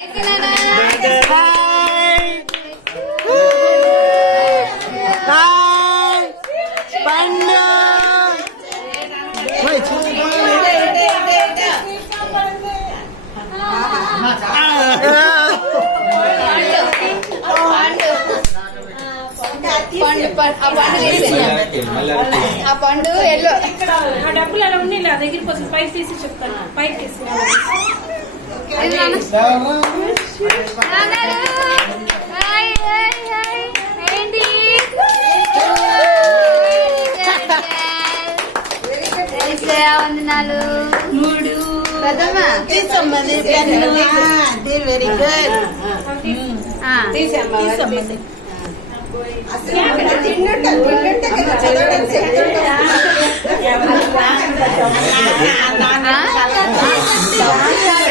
ఆ పండు ఎల్లో ఆ డబ్బులు అలా ఉన్నాయి నా దగ్గర కొంచెం పైకి తీసి చెప్తాను పైకి తీసి వందనాలు మూడు వెరీ గుడ్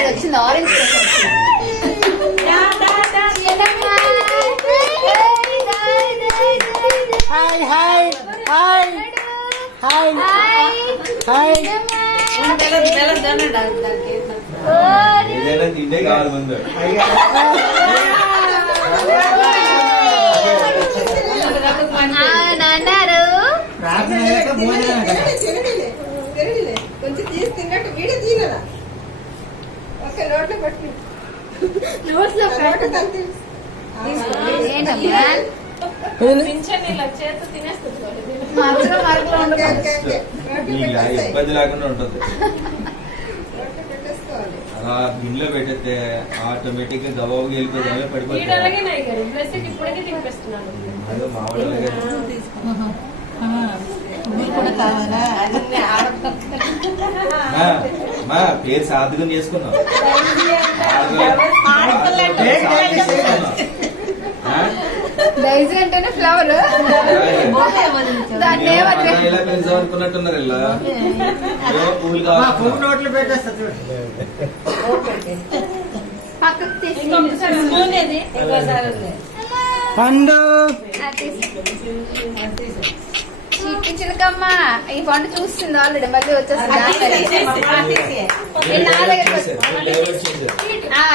వచ్చింది orange hi hi hi hi hi తింటే కాదు ముందు కొంచెం తీసి తిన్నట్టు వీడియో తీయరా ఒక నోట్లో పట్టు నోట్లో ఏంటమ్మా పింఛన్ ఇలా చేతి తినేస్తుంది ఇబ్బంది లేకుండా ఉంటుంది. అలా గిన్నెలో పెట్టేస్తే ఆటోమేటిక్ గా గబాబు వెళ్ళిపోయి పడిపోతుంది. ఇప్పటికే తినిపిస్తున్నాను అదో మామూలుగా మా పేరు సాధకం చేసుకున్నాం. డైజీ అంటేనే ఫ్లవర్ దాన్ని ఇలా కలిసి అనుకున్నట్టున్నారు ఇలా పూలు కావాలి నోట్లు పెట్టేస్తా చూడు పక్కకు పండు చిలకమ్మ ఈ పండు చూస్తుంది ఆల్రెడీ మళ్ళీ వచ్చేస్తుంది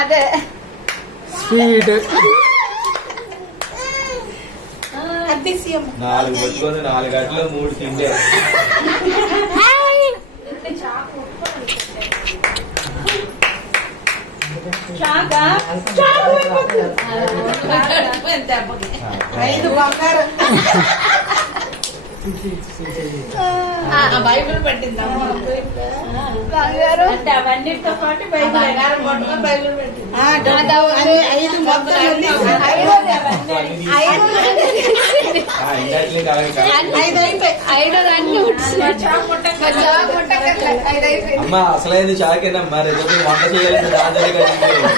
అదే స్వీట్ 4 పట్టుకొని 4 గంటలు 3 తిండే బైబిల్ పెట్టింది అంటే అవన్నిటితో పాటు బైబిల్ పెట్టింది 5 అమ్మ అసలైంది చాకేనమ్మా రేపు వంట చేయాలంటే దాంట్లో